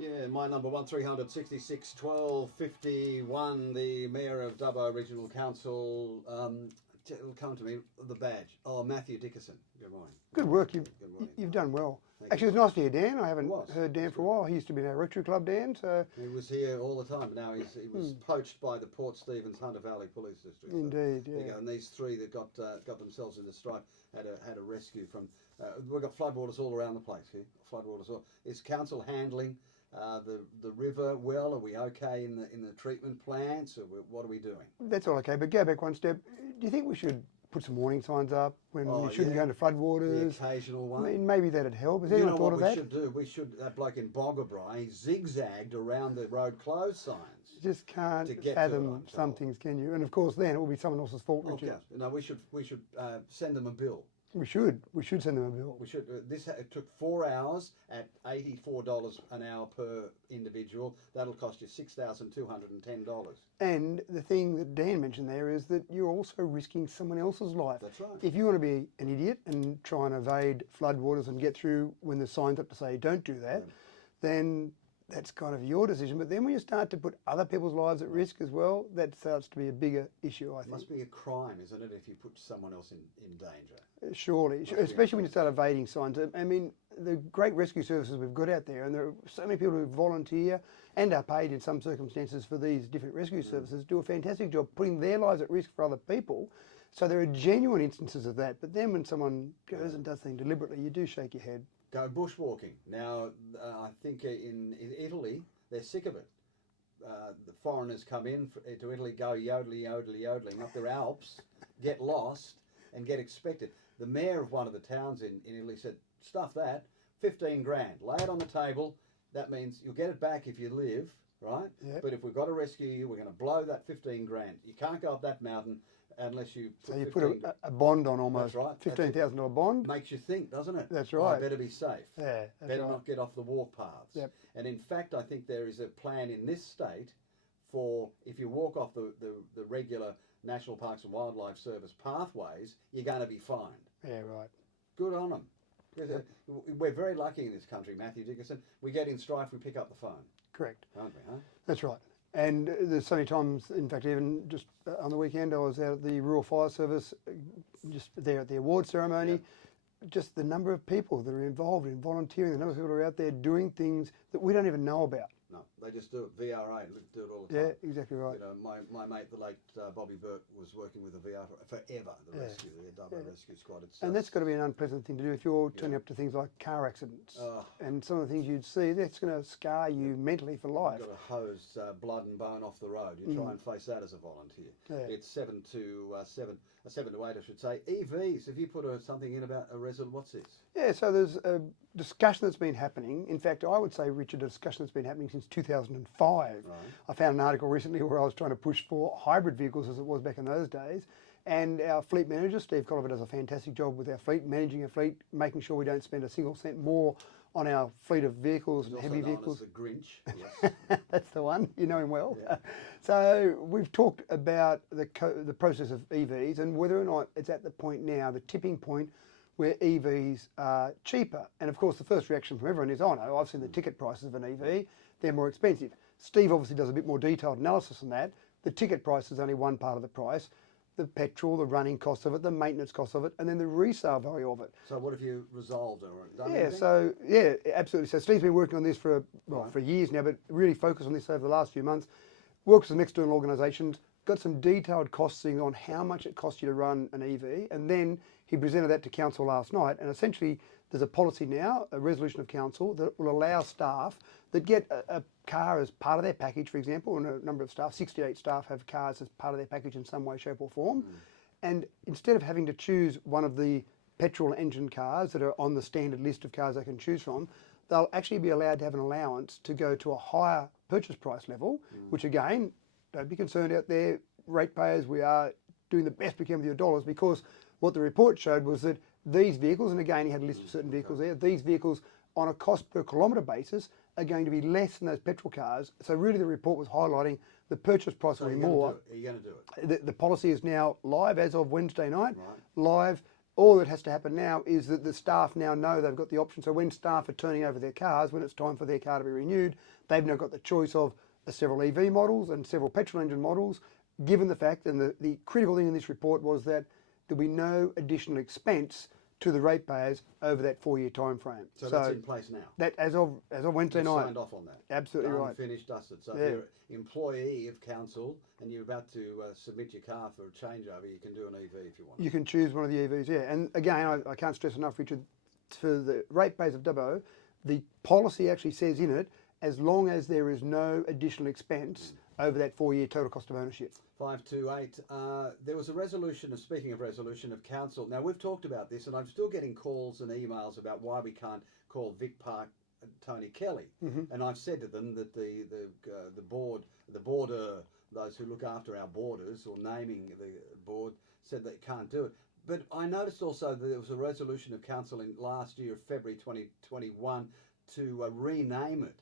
Yeah, my number 1300 66 12 51. The Mayor of Dubbo Regional Council. It'll come to me, the badge. Oh, Matthew Dickerson. Good morning. Good work. Good morning. You've done well. Thank Actually, you. it's nice to hear Dan. I haven't It was. heard Dan for a while. He used to be in our Rotary Club, Dan. So He was here all the time. Now he was poached by the Port Stephens Hunter Valley Police District. Indeed, There you yeah. go. And these three that got themselves into strife had a rescue from. We've got floodwaters all around the place here. Floodwaters. Is council handling the river well? Are we okay in the treatment plants? Or what are we doing? That's all okay. But go back one step. Do you think we should put some warning signs up when you shouldn't go into floodwaters? The occasional one. I mean, maybe that'd help. Has anyone thought of that? You know what we should do? We should, that bloke in Boggabri, he zigzagged around the road closed signs. You just can't to fathom some things, can you? And of course, then it will be someone else's fault, Richard. Okay. No, we should send them a bill. We should send them a bill. We should. It took 4 hours at $84 an hour per individual. That'll cost you $6,210. And the thing that Dan mentioned there is that you're also risking someone else's life. That's right. If you want to be an idiot and try and evade floodwaters and get through when the sign's up to say don't do that, then that's kind of your decision. But then when you start to put other people's lives at risk as well, that starts to be a bigger issue, I think. It must be a crime, isn't it, if you put someone else in danger? Surely, especially when you start evading signs. I mean, the great rescue services we've got out there, and there are so many people who volunteer and are paid in some circumstances for these different rescue services, do a fantastic job putting their lives at risk for other people. So there are genuine instances of that. But then when someone goes and does things deliberately, you do shake your head. Go bushwalking. Now, I think in Italy, they're sick of it. The foreigners come in to Italy, go yodeling up their Alps, get lost and get expected. The mayor of one of the towns in Italy said, stuff that, 15 grand, lay it on the table. That means you'll get it back if you live, right? Yep. But if we've got to rescue you, we're going to blow that 15 grand. You can't go up that mountain unless you put So you put a bond on almost, That's right. $15,000 bond. Makes you think, doesn't it? That's right. I better be safe. Yeah, that's Better right. not get off the walk paths. Yep. And in fact, I think there is a plan in this state for if you walk off the regular National Parks and Wildlife Service pathways, you're going to be fined. Yeah, right. Good on them. We're very lucky in this country, Matthew Dickerson. We get in strife, we pick up the phone. Correct. Aren't we, huh? That's right. And there's so many times, in fact, even just on the weekend, I was out at the Rural Fire Service, just there at the award ceremony. Yep. Just the number of people that are involved in volunteering, the number of people who are out there doing things that we don't even know about. No, they just do it. VRA, do it all the time. Yeah, exactly right. You know, my mate, the late Bobby Burke, was working with the VRA forever. The rescue, the Dubbo Rescue Squad. And that's got to be an unpleasant thing to do if you're turning up to things like car accidents and some of the things you'd see. That's going to scar you mentally for life. You've got to hose blood and bone off the road. You try and face that as a volunteer. Yeah. It's 7 to 8, I should say. EVs. Have you put something in about a resolution? What's this? Yeah, so there's a discussion that's been happening. In fact, I would say, Richard, a discussion that's been happening since 2005. Right. I found an article recently where I was trying to push for hybrid vehicles as it was back in those days. And our fleet manager, Steve Colliver, does a fantastic job with our fleet, managing our fleet, making sure we don't spend a single cent more on our fleet of vehicles and heavy vehicles. He's also known as the Grinch. Yes. That's the one. You know him well. Yeah. So we've talked about the process of EVs and whether or not it's at the point now, the tipping point, where EVs are cheaper. And of course, the first reaction from everyone is, oh no, I've seen the ticket prices of an EV, they're more expensive. Steve obviously does a bit more detailed analysis on that. The ticket price is only one part of the price. The petrol, the running cost of it, the maintenance cost of it, and then the resale value of it. So what have you resolved or done? Yeah, so yeah, absolutely. So Steve's been working on this for years now, but really focused on this over the last few months. Works with some external organisations, got some detailed costing on how much it costs you to run an EV, and then he presented that to council last night. And essentially, there's a policy now, a resolution of council that will allow staff that get a car as part of their package, for example, and a number of staff, 68 staff have cars as part of their package in some way, shape or form. And instead of having to choose one of the petrol engine cars that are on the standard list of cars they can choose from, they'll actually be allowed to have an allowance to go to a higher purchase price level, which again, don't be concerned out there, ratepayers, we are doing the best we can with your dollars, because what the report showed was that these vehicles, and again he had a list of certain vehicles there, these vehicles on a cost per kilometre basis are going to be less than those petrol cars. So really the report was highlighting the purchase price will be more. Are you going to do it? The policy is now live as of Wednesday night, live. All that has to happen now is that the staff now know they've got the option. So when staff are turning over their cars, when it's time for their car to be renewed, they've now got the choice of several EV models and several petrol engine models, given the fact, and the critical thing in this report was that there'll be no additional expense to the ratepayers over that 4-year time frame. So that's in place now. That as of Wednesday night. Signed off on that. Absolutely right. Finished, dusted. So Yeah. if you're an employee of council and you're about to submit your car for a changeover, you can do an EV if you want. You can choose one of the EVs, yeah. And again, I can't stress enough, Richard, for the ratepayers of Dubbo, the policy actually says in it, as long as there is no additional expense over that 4-year total cost of ownership. 528. There was a resolution, speaking of resolution of council. Now, we've talked about this, and I'm still getting calls and emails about why we can't call Vic Park Tony Kelly. And I've said to them that the border, those who look after our borders or naming the board, said they can't do it. But I noticed also that there was a resolution of council in last year, February 2021, to rename it.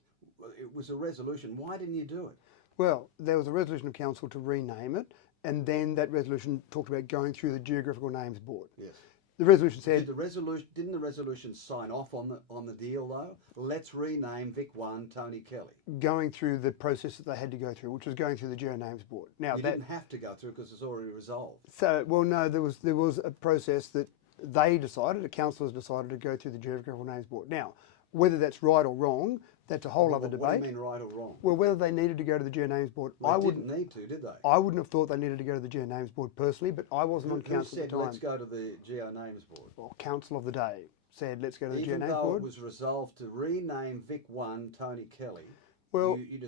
It was a resolution. Why didn't you do it? Well, there was a resolution of council to rename it, and then that resolution talked about going through the Geographical Names Board. Yes. The resolution said... Didn't the resolution sign off on the deal, though? Let's rename Vic 1 Tony Kelly. Going through the process that they had to go through, which was going through the Geo Names Board. Now, you didn't have to go through because it's already resolved. So, well, no, there was a process that they decided, the councillors decided to go through the Geographical Names Board. Now, whether that's right or wrong, that's a whole other debate. What do you mean right or wrong? Well, whether they needed to go to the Geo Names Board, I wouldn't need to, did they? I wouldn't have thought they needed to go to the Geo Names Board personally, but I wasn't on council at the time. Let's go to the Geo Names Board? Well, council of the day said, let's go to the Geo Names Even though Board. it was resolved to rename Vic 1 Tony Kelly, well, you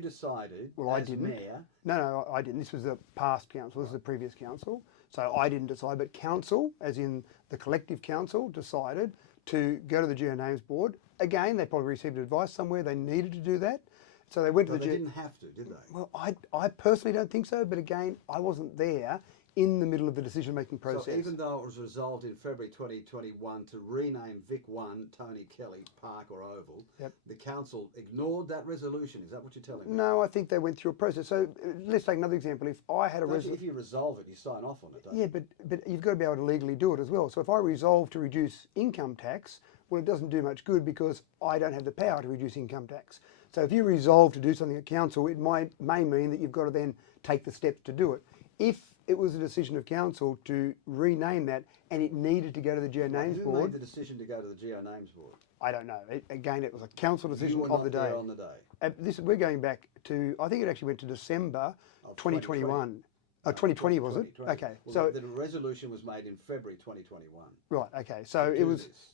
decided well, as I didn't. mayor... No, I didn't. This was the past council. This is the previous council. So I didn't decide, but council, as in the collective council, decided to go to the Geo Names Board. Again, they probably received advice somewhere they needed to do that. So they went to the They didn't have to, did they? Well, I personally don't think so, but again, I wasn't there in the middle of the decision-making process. So even though it was resolved in February 2021 to rename Vic 1 Tony Kelly Park or Oval, the council ignored that resolution. Is that what you're telling me? No, I think they went through a process. So let's take another example. If I had a resolution... If you resolve it, you sign off on it, don't you? Yeah, but you've got to be able to legally do it as well. So if I resolve to reduce income tax, well, it doesn't do much good because I don't have the power to reduce income tax. So if you resolve to do something at council, it may mean that you've got to then take the steps to do it. If it was a decision of council to rename that and it needed to go to the Geo Names Board... Who made the decision to go to the Geo Names Board? I don't know. Again, it was a council decision of the day. You were not there on the day? We're going back to, I think it actually went to December 2021. 2020 was it? Okay. Well, so the resolution was made in February 2021. Right. Okay. So it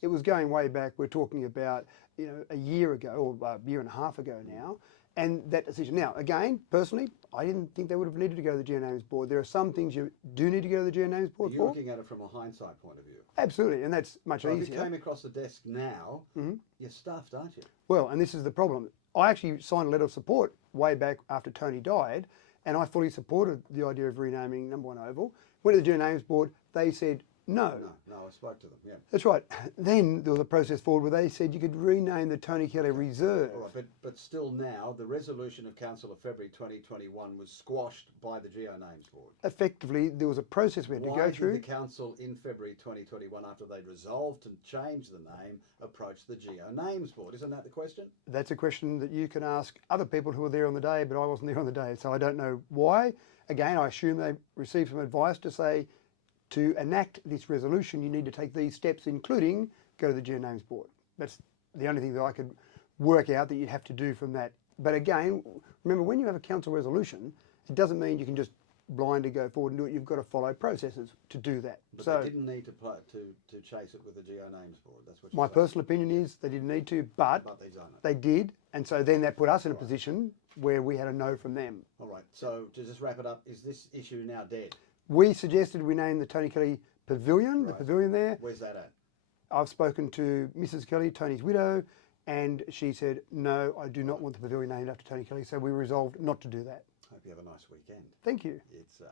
was going way back. We're talking about a year ago or a year and a half ago now, and that decision. Now, again, personally, I didn't think they would have needed to go to the Geo Names Board. There are some things you do need to go to the Geo Names Board You're looking at it from a hindsight point of view. Absolutely, and that's much easier. If it came across the desk now, you're stuffed, aren't you? Well, and this is the problem. I actually signed a letter of support way back after Tony died, and I fully supported the idea of renaming Number 1 Oval. Went to the Geo Names Board, they said no. No, I spoke to them, yeah. That's right. Then there was a process forward where they said you could rename the Tony Kelly Reserve. All right, but still now, the resolution of Council of February 2021 was squashed by the Geo Names Board. Effectively, there was a process we had to go through. Why did the Council in February 2021, after they'd resolved to change the name, approach the Geo Names Board? Isn't that the question? That's a question that you can ask other people who were there on the day, but I wasn't there on the day, so I don't know why. Again, I assume they received some advice to say, to enact this resolution, you need to take these steps, including go to the Geo Names Board. That's the only thing that I could work out that you'd have to do from that. But again, remember, when you have a council resolution, it doesn't mean you can just blindly go forward and do it. You've got to follow processes to do that. But so they didn't need to chase it with the Geo Names Board. That's what my personal opinion is they didn't need to, but they did. And so then that put us in a position where we had a no from them. All right. So to just wrap it up, is this issue now dead? We suggested we name the Tony Kelly Pavilion, the pavilion there. Where's that at? I've spoken to Mrs. Kelly, Tony's widow, and she said, no, I do not want the pavilion named after Tony Kelly, so we resolved not to do that. Hope you have a nice weekend. Thank you. It's